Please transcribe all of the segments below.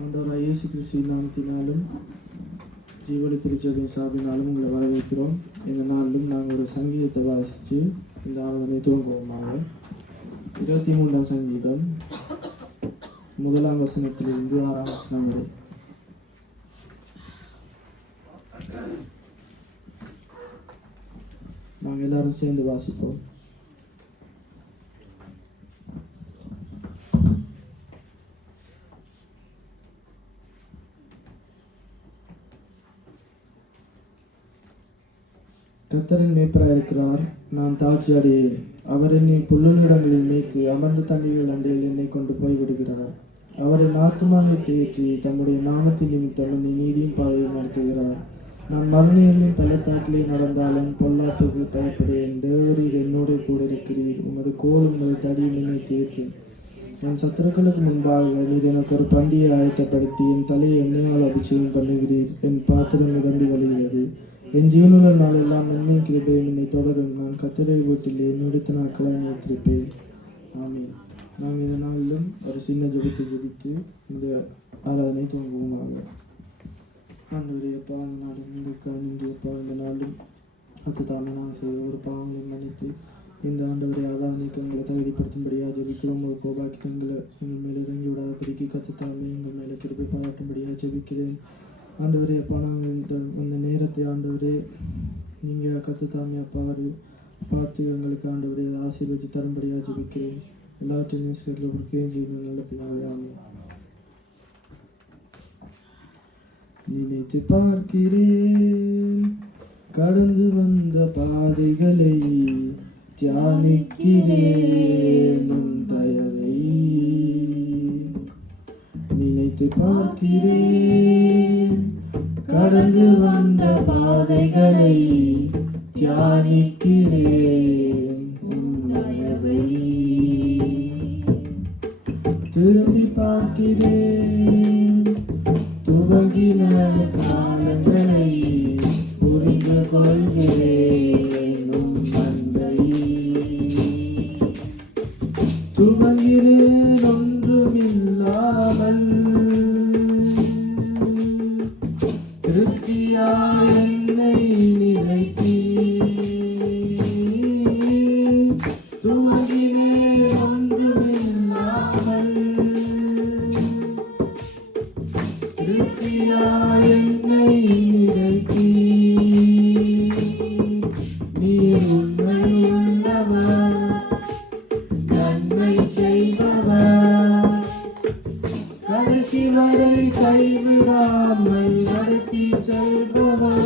ஆண்டவராகிய இயேசு கிறிஸ்துவின் நாமத்தினாலும் ஜீவொளி திருச்சபையின் சார்பினாலும் உங்களை வரவேற்கிறோம். இந்த நாளிலும் நாங்கள் ஒரு சங்கீதத்தை வாசித்து இந்த ஆராதனை துவங்குவோமாக. 23ஆம் சங்கீதம் 1ஆம் வசனத்திலிருந்து 6ஆம் வசனம் வரை. நாங்கள் எல்லாரும் சேர்ந்து வாசிப்போம். கர்த்தரின் மேய்ப்பராயிருக்கிறார், நான் தாழ்ச்சி அடையேன். அவர் என்னை புல்லுள்ளிடங்களில் மேய்த்து அமர்ந்த தண்ணீர்கள் அண்டையில் என்னை கொண்டு போய் விடுகிறார். அவர் என் ஆத்துமாவை தேற்றி தம்முடைய நாமத்தின் நிமித்தம் என்னை நீதியும் பாதையில் நடத்துகிறார். நான் மரணங்களின் பள்ளத்தாக்கிலே நடந்தாலும் பொல்லாப்புக்கு பயப்படேன். தேவரீர் என்னோட கூட இருக்கிறீர். உமது கோல் உமது தடியும் என்னை தேற்றும். என் சத்துருக்களுக்கு முன்பாக நீர் எனக்கு ஒரு பந்தியை ஆயத்தப்படுத்தி என் தலையை எண்ணெயால் அபிஷேகம் பண்ணுகிறீர். என் பாத்திரம் நிரம்பி வழிகிறது. என் ஜீவனுள்ள நாளெல்லாம் நன்மை கிருபையும் என்னை தொடரும். நான் கர்த்தருடைய வீட்டிலே என்னுடைய நாட்களாக நிறுத்திருப்பேன். ஆமீன். நாங்கள் இந்த நாளிலும் ஒரு சின்ன ஜெபத்தை ஜெபித்து இந்த ஆராதனை துவங்குவோமாக. ஆண்டவருடைய பாவ நாடு உங்களுக்காக நின்றியப்பா. இந்த நாளும் அத்துத்தாமே நாங்கள் செய்த ஒரு பாவங்களை மன்னித்து இந்த ஆண்டவரை ஆராதனைக்கு உங்களை தகுதிப்படுத்தும்படியாக ஜெபிக்கிறோம். ஒரு கோபாக்கியங்களை எங்கள் மேலே இறங்கி விடாதபடிக்கு கத்துத்தாமே எங்கள் மேலே கிருபை பாராட்டும்படியாக ஜெபிக்கிறேன். ஆண்டவரே அப்பா, நாங்கள் இந்த நேரத்தை ஆண்டவரே நீங்கள் கத்துத்தாமே அப்பா பார்த்து எங்களுக்கு ஆண்டவரே ஆசீர்வதித்து தரும்படியாக ஜெபிக்கிறேன். எல்லாவற்றையும் நேசிக்கிறவர்களுக்கே ஜீவன் நல்ல பிள்ளையாக. ஆமென். நினைத்து பார்க்கிறேன் கடந்து வந்த பாதைகளை, தியானிக்கிறேன் உன் தயவை. நினைத்து பார்க்கிறேன் கடந்து வந்த பாதைகளை, தியானிக்கிறேன் உன் தயவை. திரும்பி பார்க்கிறேன் துவங்கின காலங்களை, புரிந்து கொள்கிறேன் உன் அன்பை. துவங்கிறேன் ஒன்றுமில்லாமல் திருப்தியாய் என்னை நிறைத்தீர். துவங்கினேன் ஒன்றுமில்லாமல் திருப்தியாய் என்னை நிறைத்தீர். நீர் உண்மையுள்ளவர், நன்மை செய்பவர், கடைசி வரை கைவிடாமல் நடத்தி செல்பவர்.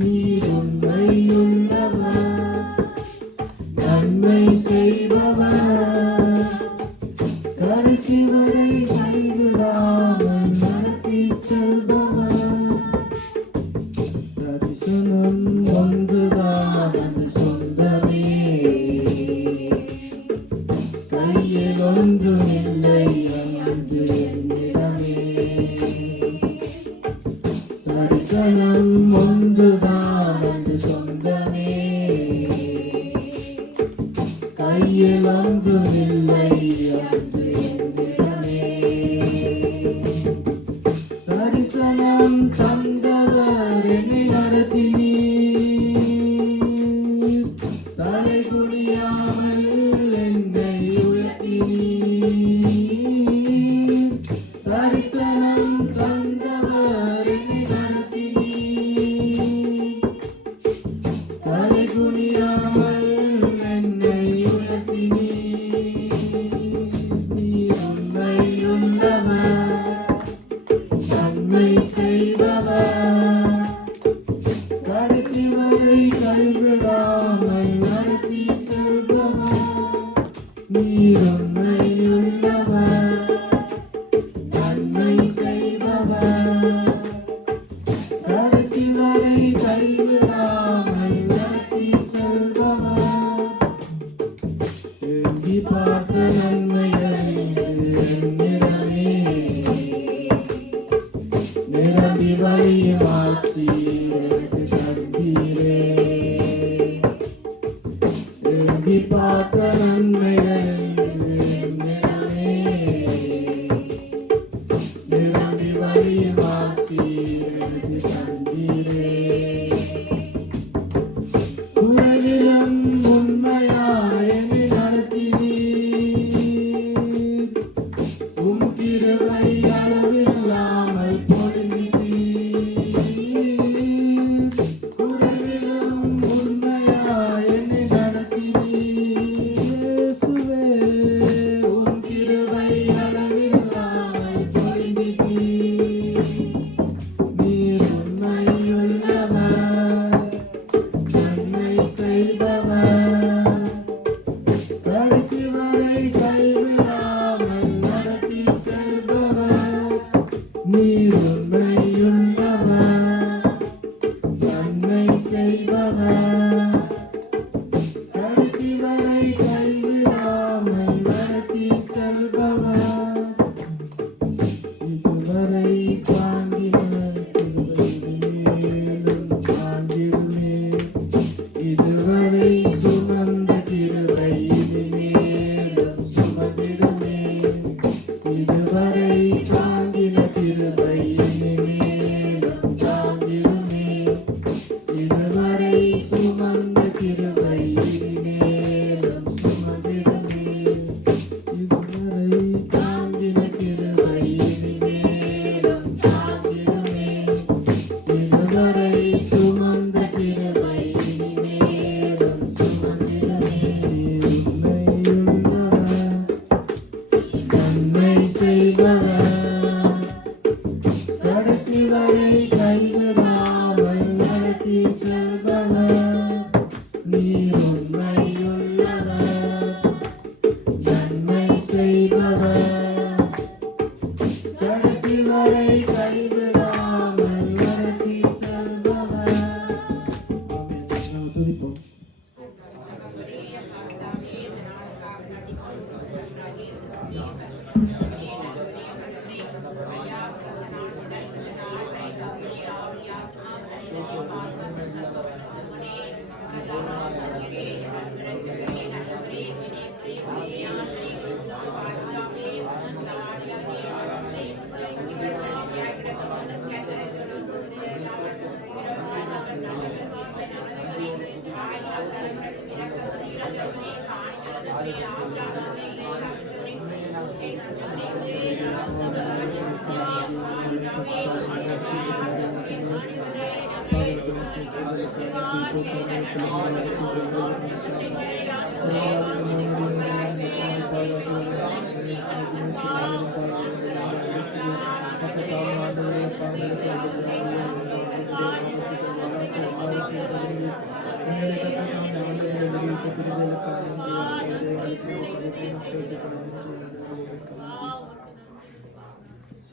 நீர் உண்மையுள்ளவர், நன்மை செய்பவர், கடைசி வரை கைவிடாமல் நடத்தி செல்பவர். தரிசனம் ஒன்றுதான் அது சொந்தமே, கையில் ஒன்றுமில்லை என்று என்னிடமே. தரிசனம் ஒன்றுதான் அது சொந்தமே, கையில் ஒன்றுமில்லை என்று என்னிடமே. தரிசனம் தந்தவர் என்னை நடத்தினீர். தலை குனியாமல் என்னை உயர்த்தினீர். தரிசனம் தந்தவர் என்னை நடத்தினீர். தலை குனியாமல் என்னை உயர்த்தினீர். நீர் உண்மையுள்ளவர், நன்மை செய்பவர், கடைசி வரை கைவிடாமல் நடத்தி செல்பவர். நீர் உண்மையுள்ளவர், நன்மை செய்பவர், கடைசி வரை கைவிடாமல் நடத்தி செல்பவர். திரும்பி பார்த்த நன்மைகளை என்னிடமே, நிரம்பி வழியும் ஆசி எனக்கு தந்தீரே. திரும்பி பார்த்த நன்மைகளை செய்பவர் கடைசி வரை கைவிடாமல் நடத்தி செல்பவர் நீர் உண்மையுள்ளவர் நன்மை செய்பவர் கடைசி வரை கைவிடாமல் நடத்தி செல்பவர். நாம் துதிப்போம்.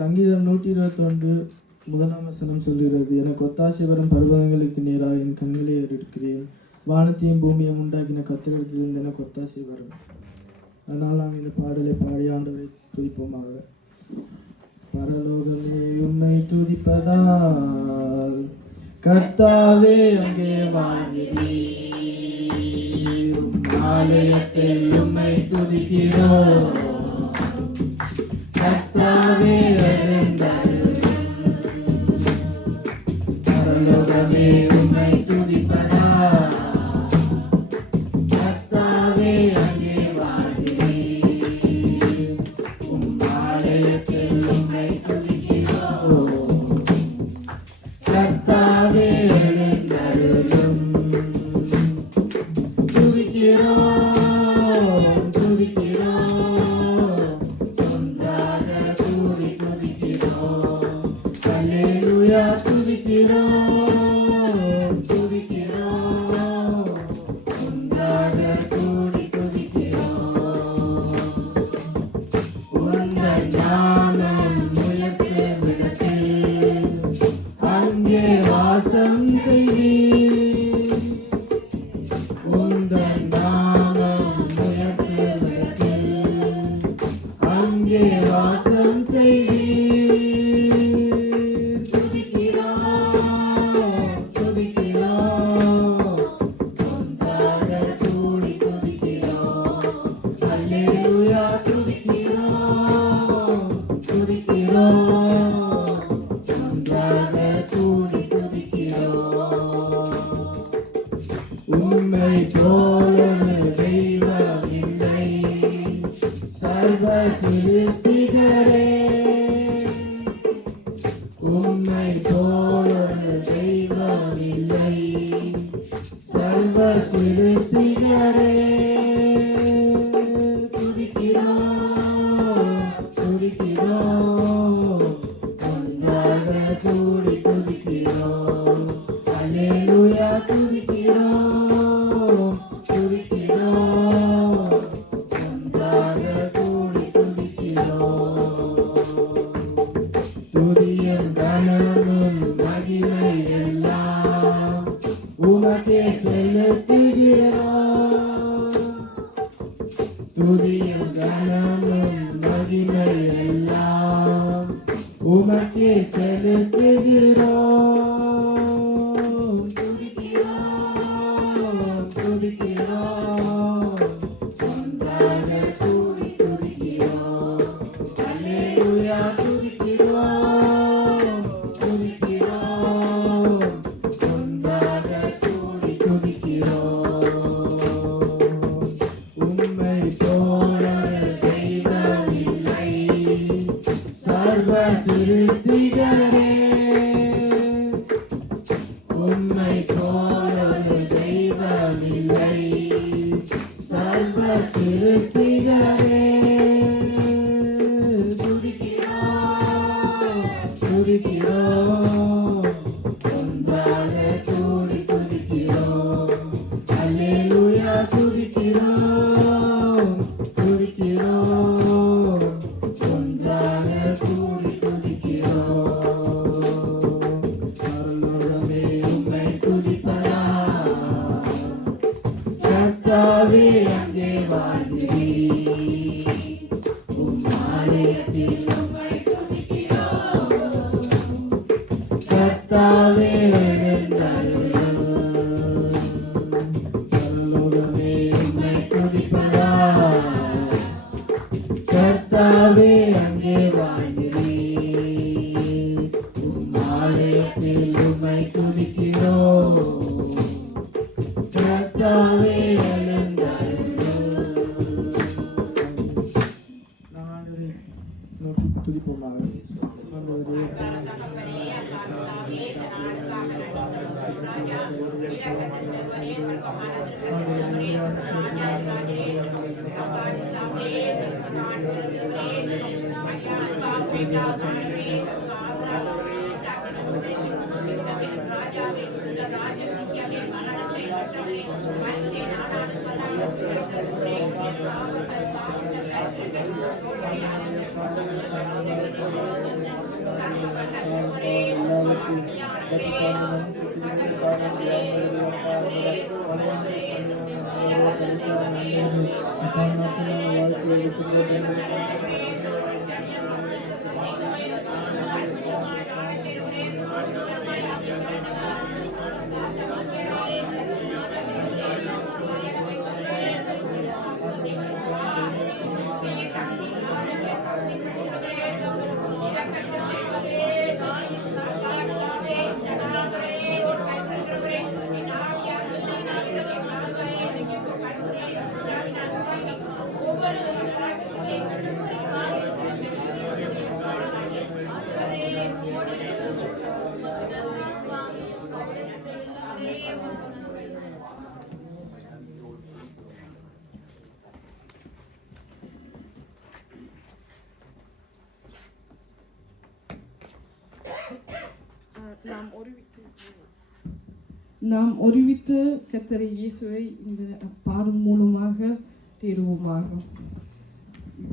சங்கீதம் 121 முதலாம் வசனம் சொல்கிறது, எனக்கு ஒத்தாசை வரும் பர்வதங்களுக்கு நேராக என் கண்களை எடுக்கிறேன். வானத்தையும் பூமியையும் உண்டாக்கின கர்த்தரிடத்திலிருந்து எனக்கு ஒத்தாசை வரும். அதனால் நாம் இந்த பாடலை பாடி ஆண்டவரை துதிப்போமாக. பரலோகமே உம்மை துதிப்பதால் கர்த்தாவே அங்கே வாழ்கிறீர். ஆலயத்தில் உம்மை துதிக்கிறோம் கர்த்தாவே பரலோகமே உம்மை துதிப்பதால் கர்த்தாவே அங்கே வாழ்கிறீர். ஆலயத்தில் உம்மை துதிக்கிறோம் கர்த்தாவே எழுந்தருளும். துதிக்கிறோம் துதிக்கிறோம் ஒன்றாக கூடி துதிக்கிறோம். அல்லேலூயா துதிக்கிறோம் துதிக்கிறோம் ஒன்றாக கூடி துதிக்கிறோம். உங்கள் ஞானம் உயர்த்தும் இடத்தில் அங்கே வாசம் செய்வீர். உங்கள் நாமம் உயர்த்தும் இடத்தில் அங்கே வாசம் செய்வீர். துதிக்கிறோம் துதிக்கிறோம் ஒன்றாக கூடி துதிக்கிறோம். அல்லேலூயா துதிக்கிறோம் துதிக்கிறோம் ஒன்றாக கூடி துதிக்கிறோம். உம்மை போலொரு தெய்வம் இல்லை சர்வ சிருஷ்டிகரே. உம்மை போலொரு தெய்வம் இல்லை சர்வ சிருஷ்டிகரே. துதிக்கிறோம் துதிக்கிறோம் ஒன்றாக கூடி துதிக்கிறோம். அல்லேலூயா துதிக்கிறோம் துதிக்கிறோம் ஒன்றாக கூடி துதிக்கிறோம். துதியும் கனமும் மகிமை எல்லாம் உமக்கே செலுத்துகிறோம். துதியும் கனமும் மகிமை எல்லாம் உமக்கே செலுத்துகிறோம். துதிக்கிறோம் துதிக்கிறோம் ஒன்றாக கூடி துதிக்கிறோம். அல்லேலூயா துதிக்கிறோம் துதிக்கிறோம் ஒன்றாக கூடி துதிக்கிறோம். உம்மை போல தெய்வம் இல்லை சர்வ சிருஷ்டிகரே. உம்மை போல தெய்வம் இல்லை சர்வ சிருஷ்டிகரே. துதிக்கிறோம், ஒன்றாக கூடி துதிக்கிறோம். அல்லேலூயா துதிக்கிறோம், துதிக்கிறோம், ஒன்றாக கூடி துதிக்கிறோம். பரலோகமே உம்மை துதிப்பதா, கர்த்தாவே அங்கே வாழ்கிறீர். உம் ஆலயத்தில் உம்மை துதிக்கிறோம், கர்த்தாவே எழுந்தருளும். பரலோகமே உம்மை துதிப்பதா, கர்த்தாவே அங்கே வாழ்கிறீர். உம் ஆலயத்தில் உம்மை துதிக்கிறோம், கர்த்தாவே நோக்கி துதிப்போமாக. நாம் ஒருவித்து கர்த்தரை இயேசுவை இந்த பாடும் மூலமாக தேடுவோமாக.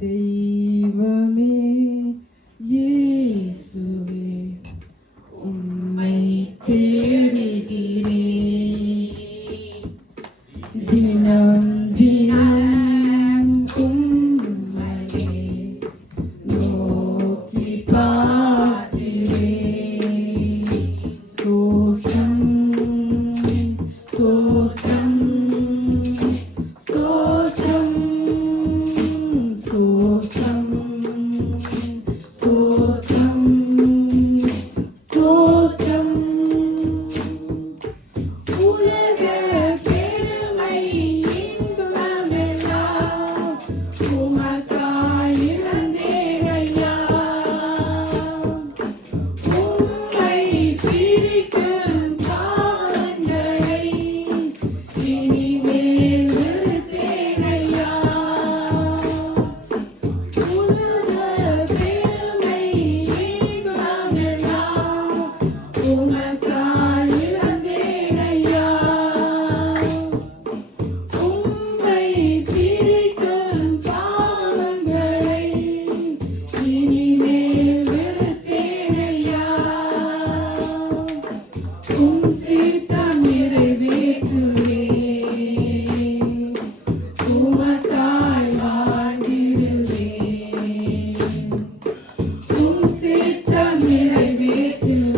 தெய்வமே இயேசுவே உம்மை தேடுகிறேன், தினம் தினம் உம்மையே நோக்கி பார்க்கிறேன். சோசம் சோசம் சோசம் சோசம் சோசம் சோசம். உலக பெருமை இன்பமெல்லாம் உமக்காய் இறந்தேனையா. உம்மை பிரிக்கும் பாவங்களை இனிமேல் வெறுத்தேனையா. உலக பெருமை இன்பமெல்லாம் உமக்காய் இறந்தேனையா. உம்மை பிரிக்கும் பாவங்களை இனிமேல் வெறுத்தேனையா. உம் தீர்த்தம் நிறைவேற்றுவேன், உமக்காய் வாழ்ந்திடுவேன். உம் தீர்த்தம் நிறைவேற்றுவேன்,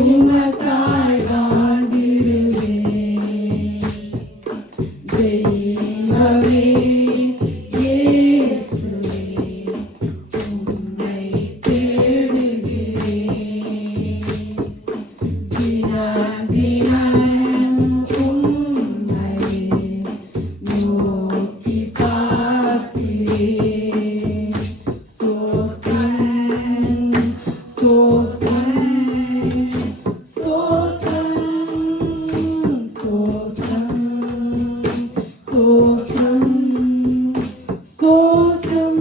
உமக்காய் வாழ்ந்திடுவேன். தெய்வமே இயேசுவே உம்மை தேடுகிறேன், தினம் தினம் உம்மையே நோக்கி பார்க்கிறேன். சோஸ்தம் சோஸ்தம் சோஸ்தம் சோஸ்தம் சோஸ்தம் சோஸ்தம்.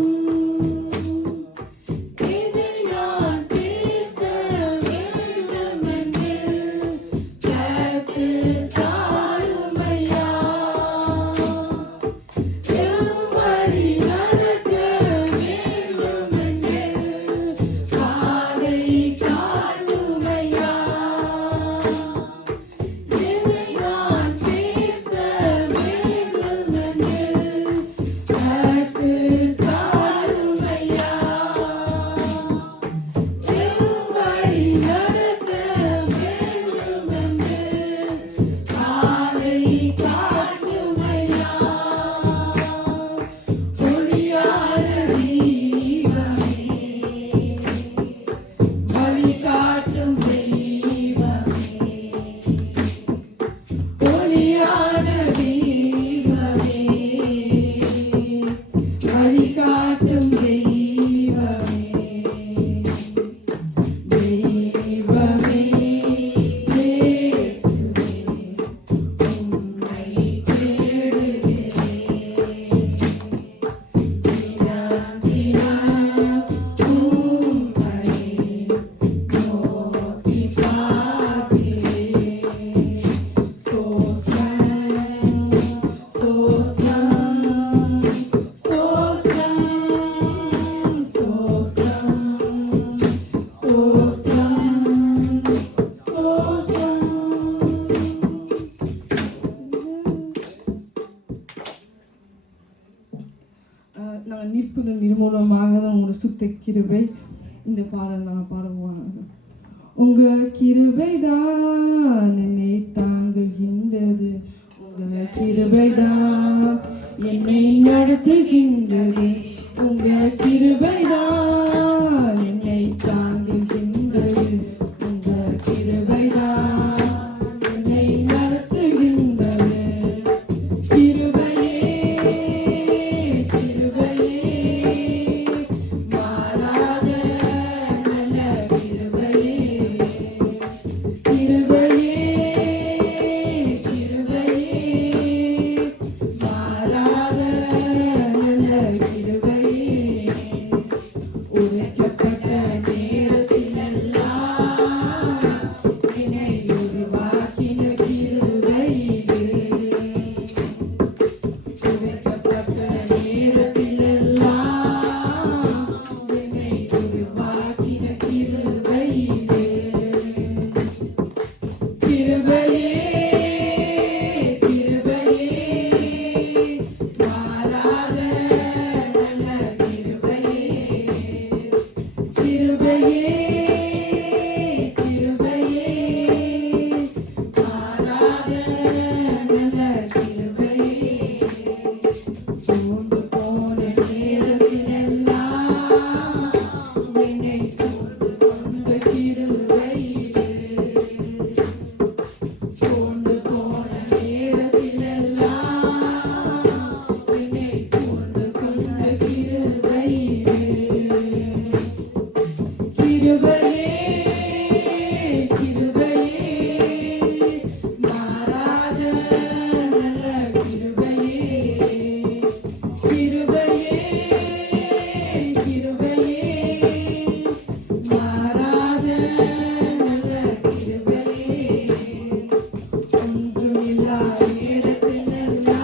காட்டும் தெய்வமே தெய்வமே இயேசுவே உம்மை தேடுகிறேன் தினம் தினம் உம்மை நோக்கி பார்க்கிறேன் ஸ்தோத்திரம் நாங்கள் நிற்பது நிர்மூலமாக தான் உங்களோட சுத்த கிருபை இந்த பாடல் நாங்கள் பாடுவோம். உங்கள் கிருபை தான் என்னை தாங்குகின்றது, உங்கள் கிருபை தான் என்னை நடத்துகின்றது, உங்கள் கிருபை தான் என்னை தாங்குகின்றது, உங்கள் கிருபை தான் என்னை நடத்துகின்றது. கிருபையே மாறாத நல்ல கிருபையே மாறாத நல்ல கிருபையே உரைக்கப்பட்ட நேரத்திலெல்லாம் என்னை உருவாக்கின கிருபை இது. உரைக்கப்பட்ட நேரத்திலெல்லாம் என்னை உருவாக்கின கிருபை இது. கிருபையே மாறாத நல்ல கிருபையே கிருபையே மாறாத நல்ல கிருபையே சூழ்ந்து போன நேரத்திலெல்லாம் என்னை சூழ்ந்து கொண்ட கிருபை இது. சூழ்ந்து போன நேரத்திலெல்லாம் என்னை சூழ்ந்து கொண்ட கிருபை இது. கிருபையே மாறாத நல்ல கிருபையே கிருபையே மாறாத நல்ல கிருபையே ஒன்றுமில்லா நேரத்திலெல்லாம்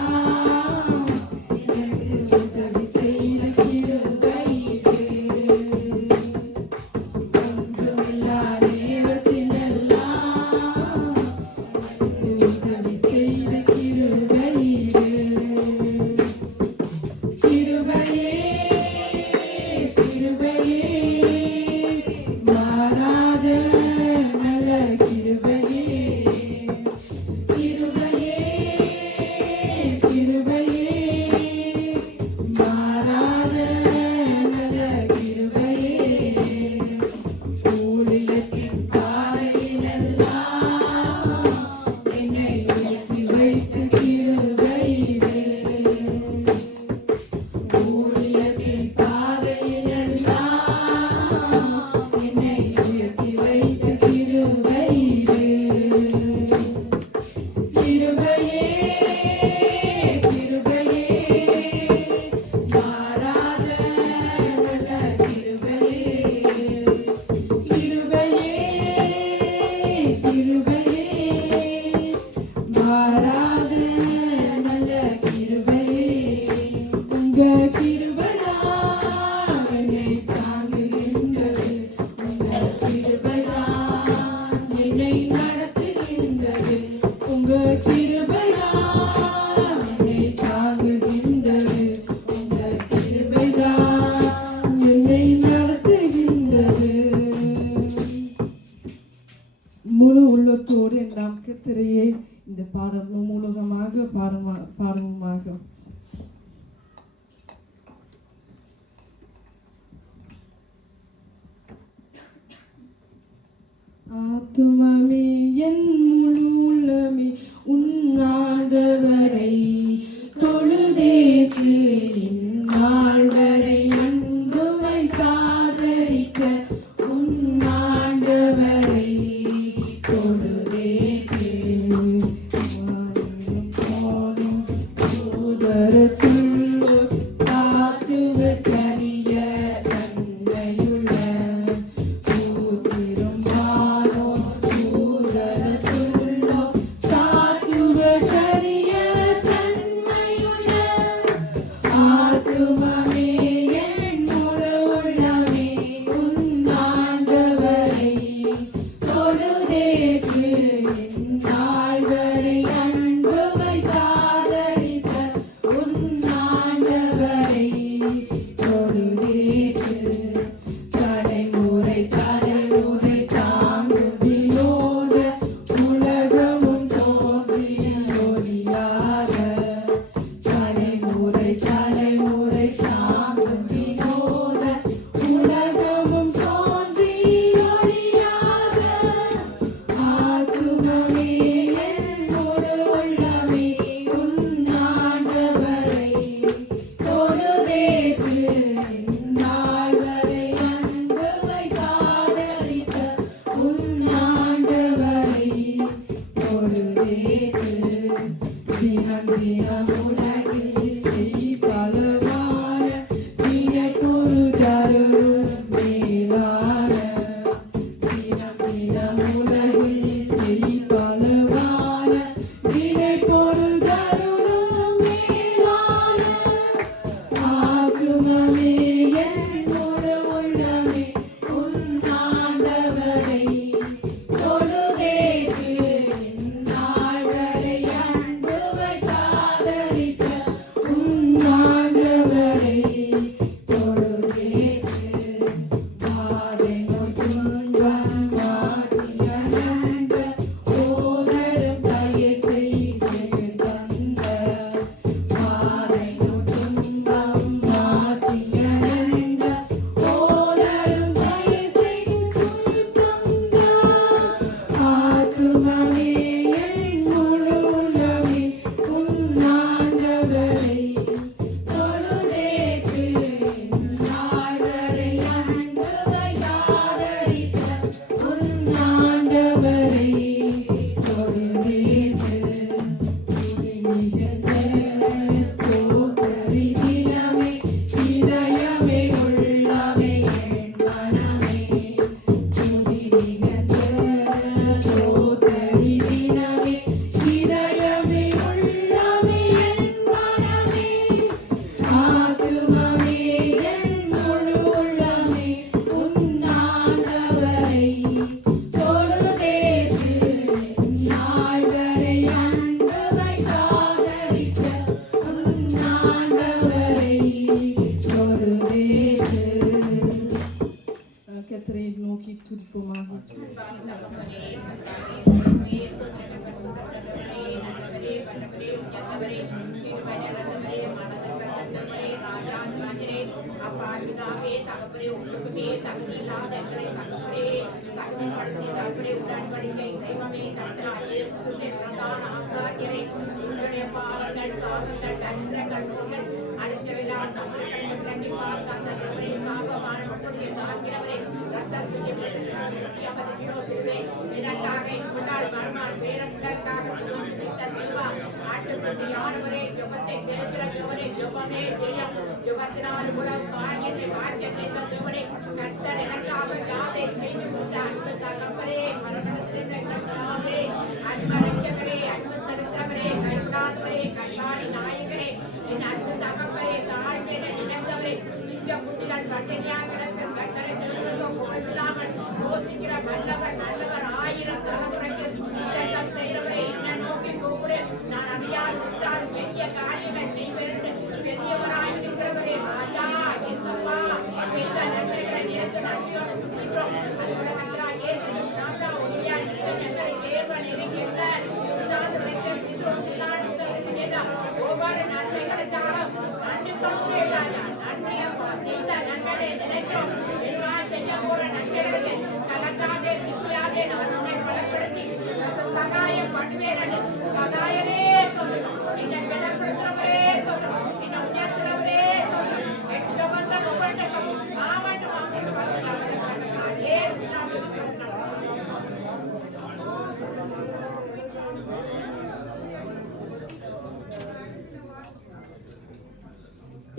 எனக்கு உதவி செய்த கிருபை இது. ஒன்றுமில்லா நேரத்திலெல்லாம் எனக்கு உதவி செய்த கிருபை இது. கிருபையே மாறாத நல்ல கிருபையே கிருபையே மாறாத நல்ல கிருபையே ஊழியத்தின் பாதையிலெல்லாம் என்னை நிறுத்தி வைத்த கிருபை இது. ஊழியத்தின் பாதையிலெல்லாம் என்னை நிறுத்தி வைத்த கிருபை இது. கிருபையே மாறாத நல்ல கிருபையே மாறாத நல்ல கிருபையே உங்க கிருபைதான் என்னை தாங்குகின்றது, உங்க கிருபைதான் என்னை நடத்துகின்றது, உங்க கிருபைதான் என்னை தாங்குகின்றது, உங்க கிருபைதான் என்னை நடத்துகின்றது. முழு உள்ளத்தோடு நாம் கர்த்தரையே இந்த பாடல் மூலமாக பாடுவோமாக. ஆத்துமமே என் முழு உள்ளமே உன்னாண்டவரை தொழுதேற்று இந்நாள் வரை கேட்டு கத்தரை நோக்கி துதிப்போமாக.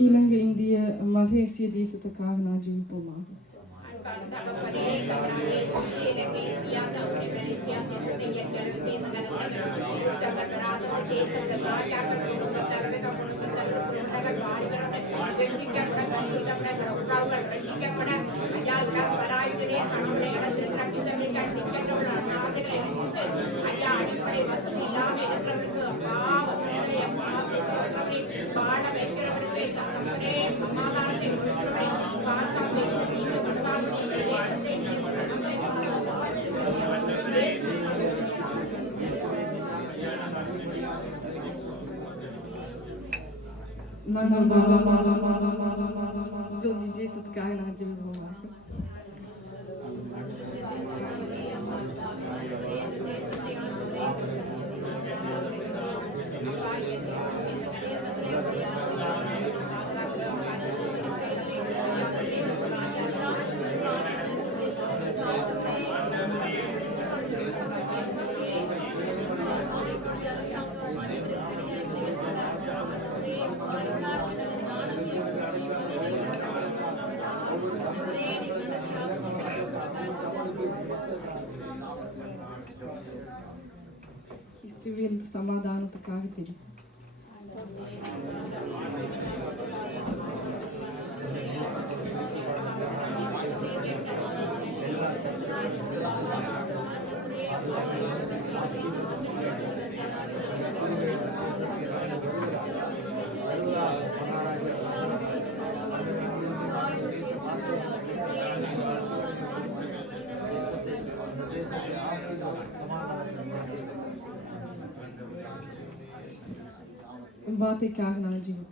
இலங்கை இந்திய மலேசிய தேசத்துக்காக நான் ஜெபிப்போமாக. தேசத்துக்காக நான் ஜெபிப்போமாக. இஸ்ரவேல் சமாதானத்துக்காக ஜெபிப்போம். வார்த்தைக்காக நான் ஜெபிப்போம்.